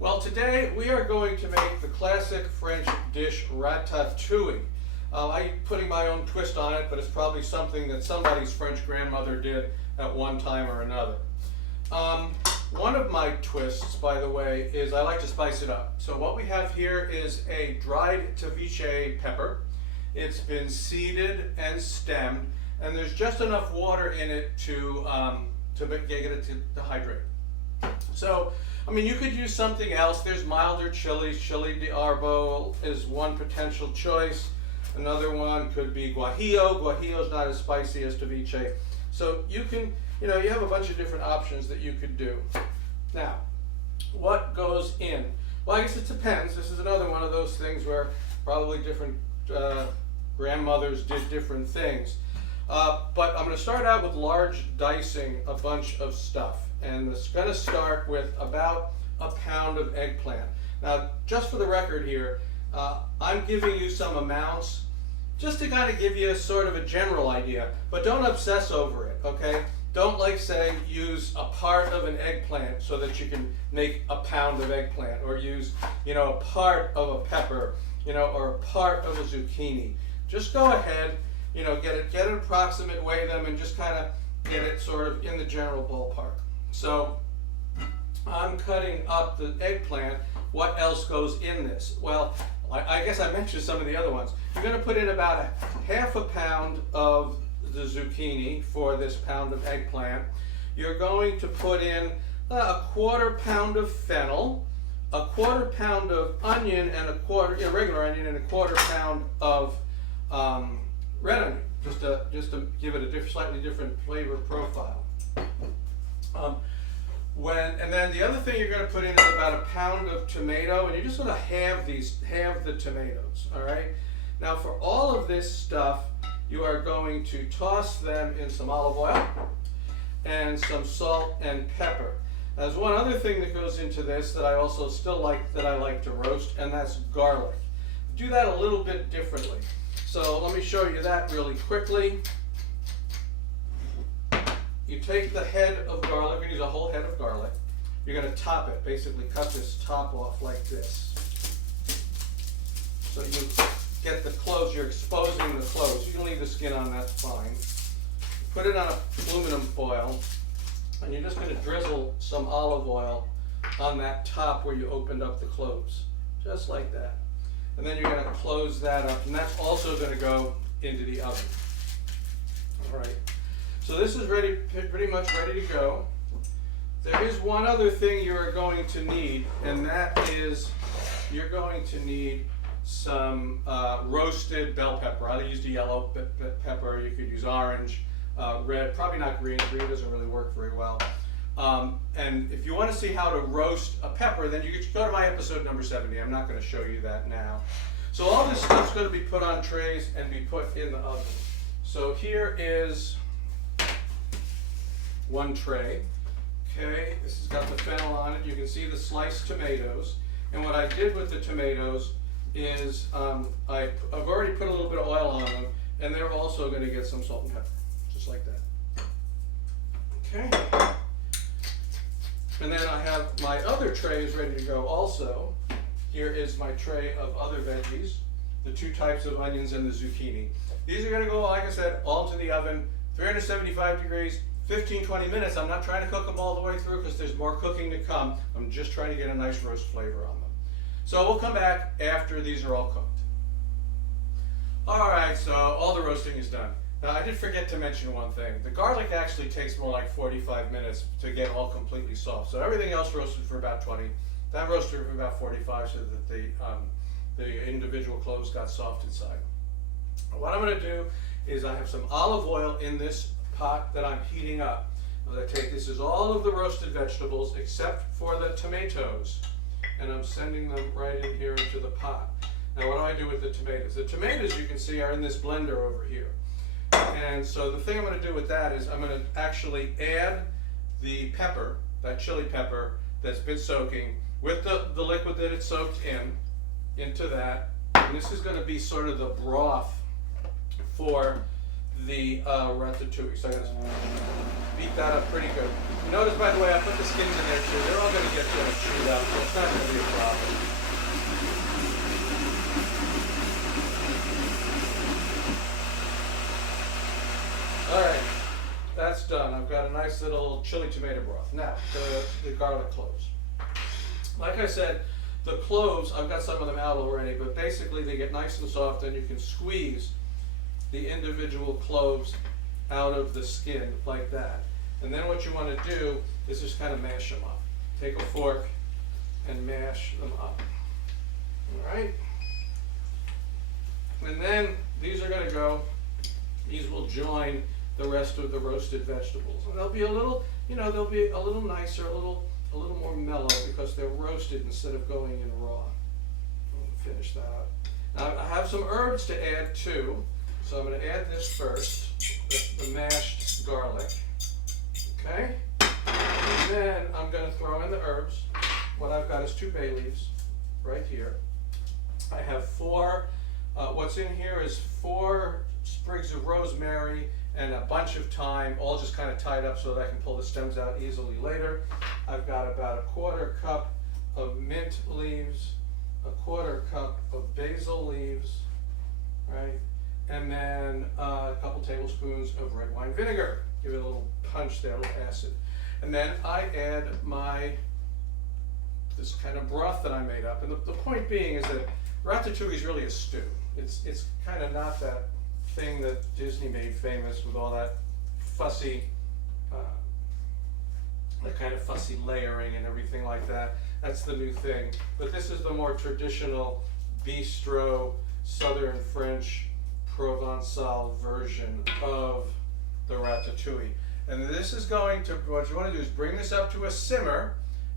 Well, today we are going to make the classic French dish ratatouille. I'm putting my own twist on it, but it's probably something that somebody's French grandmother did at one time or another. One of my twists, by the way, is I like to spice it up. So what we have here is a dried taviche pepper. It's been seeded and stemmed, and there's just enough water in it to get it to hydrate. So, I mean, you could use something else. There's milder chilies. Chili de arbol is one potential choice. Another one could be guajillo. Guajillo is not as spicy as taviche. So you can, you have a bunch of different options that you could do. Now, what goes in? Well, I guess it depends. This is another one of those things where probably different grandmothers did different things. But I'm going to start out with large dicing a bunch of stuff. And it's going to start with about a pound of eggplant. Now, just for the record here, I'm giving you some amounts just to kind of give you sort of a general idea, but don't obsess over it, okay? Don't, like, say, use a part of an eggplant so that you can make a pound of eggplant, or use, a part of a pepper, or a part of a zucchini. Just go ahead, get an approximate, weigh them, and just kind of get it sort of in the general ballpark. So I'm cutting up the eggplant. What else goes in this? Well, I guess I mentioned some of the other ones. You're going to put in about half a pound of the zucchini for this pound of eggplant. You're going to put in a quarter pound of fennel, a quarter pound of onion, and regular onion, and a quarter pound of red onion, just to give it a slightly different flavor profile. And then the other thing you're going to put in is about a pound of tomato, and you're just going to halve the tomatoes, all right? Now, for all of this stuff, you are going to toss them in some olive oil and some salt and pepper. Now, there's one other thing that goes into this that I also I like to roast, and that's garlic. Do that a little bit differently. So let me show you that really quickly. You take the head of garlic, you're going to use a whole head of garlic. You're going to top it, basically cut this top off like this. So you get the cloves, you're exposing the cloves. You can leave the skin on, that's fine. Put it on aluminum foil, and you're just going to drizzle some olive oil on that top where you opened up the cloves, just like that. And then you're going to close that up, and that's also going to go into the oven. All right. So this is pretty much ready to go. There is one other thing you're going to need, and that is you're going to need some roasted bell pepper. I used a yellow pepper. You could use orange, red, probably not green. Green doesn't really work very well. And if you want to see how to roast a pepper, then you could go to my episode number 70. I'm not going to show you that now. So all this stuff's going to be put on trays and be put in the oven. So here is one tray. Okay, this has got the fennel on it. You can see the sliced tomatoes. And what I did with the tomatoes is I've already put a little bit of oil on them, and they're also going to get some salt and pepper, just like that. Okay. And then I have my other trays ready to go also. Here is my tray of other veggies, the two types of onions and the zucchini. These are going to go, like I said, all into the oven, 375 degrees, 15-20 minutes. I'm not trying to cook them all the way through because there's more cooking to come. I'm just trying to get a nice roast flavor on them. So we'll come back after these are all cooked. All right, so all the roasting is done. Now, I did forget to mention one thing. The garlic actually takes more like 45 minutes to get all completely soft. So everything else roasted for about 20. That roasted for about 45 so that the individual cloves got soft inside. What I'm going to do is I have some olive oil in this pot that I'm heating up. This is all of the roasted vegetables except for the tomatoes, and I'm sending them right in here into the pot. Now, what do I do with the tomatoes? The tomatoes, you can see, are in this blender over here. And so the thing I'm going to do with that is I'm going to actually add the pepper, that chili pepper that's been soaking, with the liquid that it's soaked into that. And this is going to be sort of the broth for the ratatouille. So I'm going to beat that up pretty good. You notice, by the way, I put the skins in there too. They're all going to get chewed up, so it's not going to be done. I've got a nice little chili tomato broth. Now, the garlic cloves. Like I said, the cloves, I've got some of them out already, but basically they get nice and soft and you can squeeze the individual cloves out of the skin like that. And then what you want to do is just kind of mash them up. Take a fork and mash them up. All right? And then these are going to go, these will join the rest of the roasted vegetables. And they'll be a little, they'll be a little nicer, a little more mellow because they're roasted instead of going in raw. I'll finish that up. Now I have some herbs to add too. So I'm going to add this first, the mashed garlic. Okay? And then I'm going to throw in the herbs. What I've got is 2 bay leaves right here. I have 4, what's in here is 4 sprigs of rosemary and a bunch of thyme, all just kind of tied up so that I can pull the stems out easily later. I've got about a 1/4 cup of mint leaves, a 1/4 cup of basil leaves, right? And then a couple tablespoons of red wine vinegar. Give it a little punch there, a little acid. And then I add this kind of broth that I made up. And the point being is that ratatouille is really a stew. It's kind of not that thing that Disney made famous with all that fussy, that kind of fussy layering and everything like that. That's the new thing. But this is the more traditional bistro, Southern French, Provençal version of the ratatouille. And this is going to, what you want to do is bring this up to a simmer,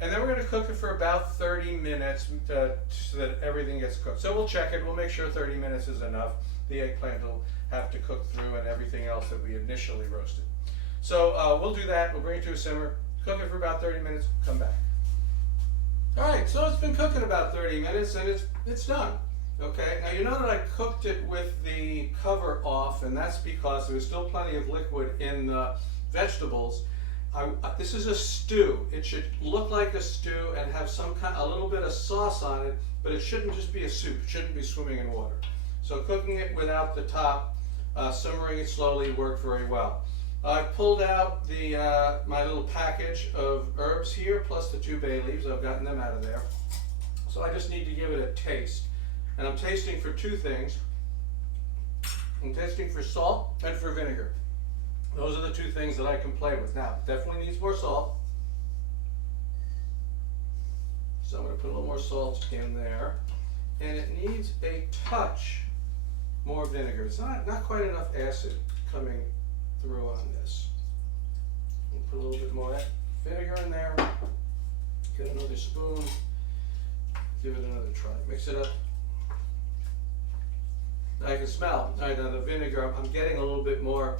and then we're going to cook it for about 30 minutes so that everything gets cooked. So we'll check it, we'll make sure 30 minutes is enough. The eggplant will have to cook through and everything else that we initially roasted. So we'll do that, we'll bring it to a simmer, cook it for about 30 minutes, come back. Alright, so it's been cooking about 30 minutes and it's done. Okay, now you know that I cooked it with the cover off, and that's because there was still plenty of liquid in the vegetables. This is a stew. It should look like a stew and have a little bit of sauce on it, but it shouldn't just be a soup. It shouldn't be swimming in water. So cooking it without the top, simmering it slowly worked very well. I pulled out my little package of herbs here, plus the 2 bay leaves. I've gotten them out of there. So I just need to give it a taste. And I'm tasting for 2 things. I'm tasting for salt and for vinegar. Those are the 2 things that I can play with. Now, definitely needs more salt. So I'm going to put a little more salt in there. And it needs a touch more vinegar. It's not quite enough acid coming through on this. I'll put a little bit more vinegar in there. Get another spoon. Give it another try. Mix it up. I can smell, now the vinegar, I'm getting a little bit more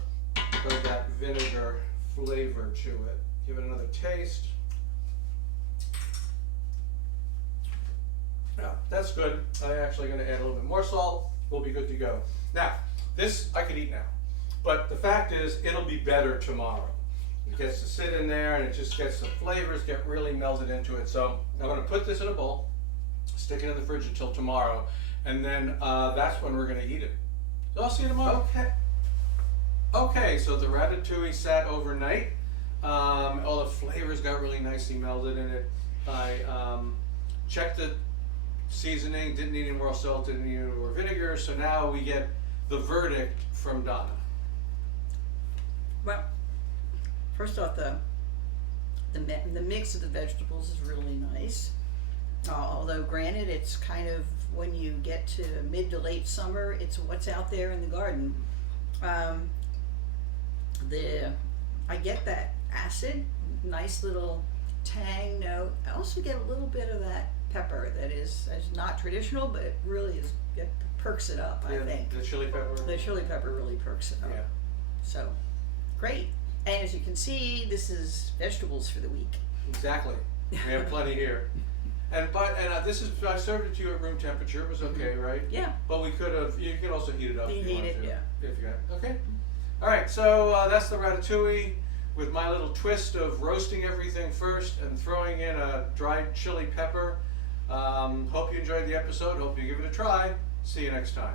of that vinegar flavor to it. Give it another taste. Yeah, that's good. I'm actually going to add a little bit more salt. We'll be good to go. Now, this I could eat now, but the fact is it'll be better tomorrow. It gets to sit in there and it just gets the flavors get really melted into it. So I'm going to put this in a bowl, stick it in the fridge until tomorrow. And then that's when we're going to eat it. So I'll see you tomorrow. Okay, so the ratatouille sat overnight. All the flavors got really nicely melded in it. I checked the seasoning, didn't need any more salt, didn't need any more vinegar. So now we get the verdict from Donna. Well, first off, the mix of the vegetables is really nice. Although granted, it's kind of, when you get to mid to late summer, it's what's out there in the garden. I get that acid, nice little tang note. I also get a little bit of that pepper that is not traditional, but it really is, it perks it up, I think. The chili pepper? The chili pepper really perks it up. Yeah. So, great. And as you can see, this is vegetables for the week. Exactly. We have plenty here. And this is, I served it to you at room temperature. It was okay, right? Yeah. But we could have, you could also heat it up if you wanted to. Yeah. If you got, okay. All right, so that's the ratatouille with my little twist of roasting everything first and throwing in a dried chili pepper. Hope you enjoyed the episode. Hope you give it a try. See you next time.